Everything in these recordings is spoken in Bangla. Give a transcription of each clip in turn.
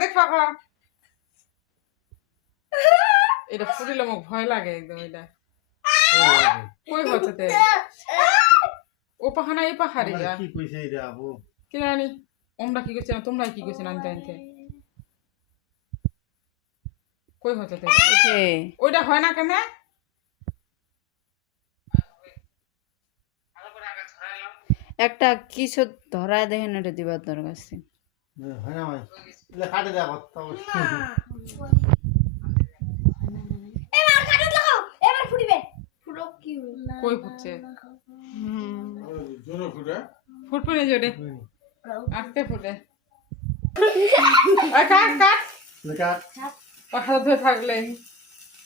দেখ পাকা এটা ফুটিলে মোক ভয় লাগে একদম এটা কই হচ্ছে ও পাখা না এই পাখারি কি কইছে এটা আপু কি জানি আমরা কি করছি না তোমরা কি করছি আনতে আনতে কই হচ্ছে ওইটা হয় না কেন একটা কিছু ধরায় দেখেন এটা দিবার দরকার আছে হয় না ভাই এটা কাটে দাও তাও এবার কাটে দাও এবার ফুটবে ফুটো কি কই ফুটছে জোরে ফুটে ফুটবে না জোরে আস্তে ফুটে আর কাট কাট লেখা পাখা ধরে থাকলে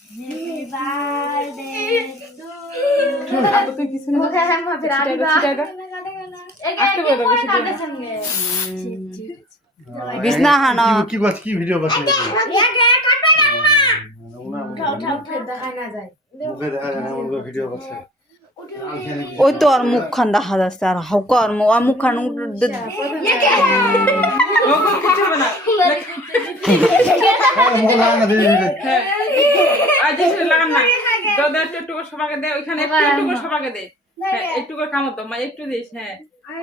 হ্যাপি বার্থডে টু আপু তুই কিছু না ওকে হ্যাঁ ফির আনিবা আস্তে বলে দাও কিছু কাটে না সঙ্গে বিছনা হানো কি বাস কি ভিডিও বাস একে কাটবে কেন না উঠা উঠা দেখাই না যায় মুখে দেখা যায় না ওর ভিডিও বাস ওই তো আর মুখখান দেখা যাচ্ছে আর হাউকা আর মুখখান লোক কিছু হবে না মুখ লাগা না দিদি হ্যাঁ আজ এসে লাগাম না দাও দাও একটু করে সবাইকে দে ওখানে একটু করে সবাইকে দে হ্যাঁ একটু করে কামো তো মা একটু দিস হ্যাঁ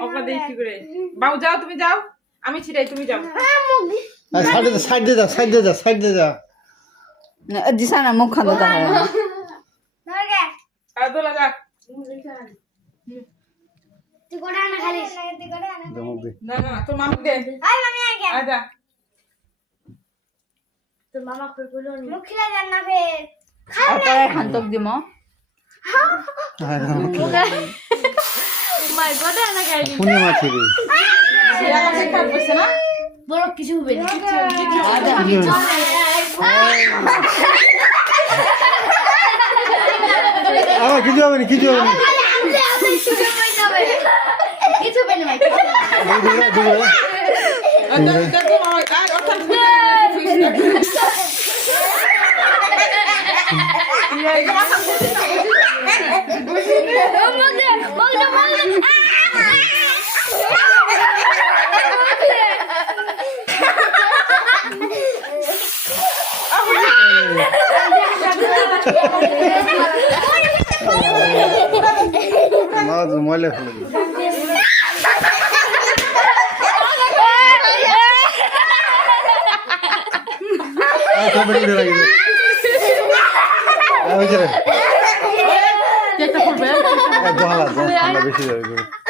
ওকে দিস কি করে বাবু যাও তুমি যাও আমি ছিটাই তুমি যাও সাইড দে যা দিশা না মুখখান দেখা যায় না ধরে আর দোলা যা তুই কোড়া না খালি তুই কোড়া না দমক দে না না তোর মামা দে আই মামি আগে আজা তোর মামা কই কইলো নি মুখ খিলা জান না ফের আর পরে খান্তক দিম মাই গড না খাই শুনে মাছি রে সেরা কাছে কাট বসে না বড় কিছু হবে না কিছু হবে না কিছু হবে না ভাই আর দেখো আর অর্থাৎ না ময়লা ফেলে কেকটা খুলবে বেশি যাবে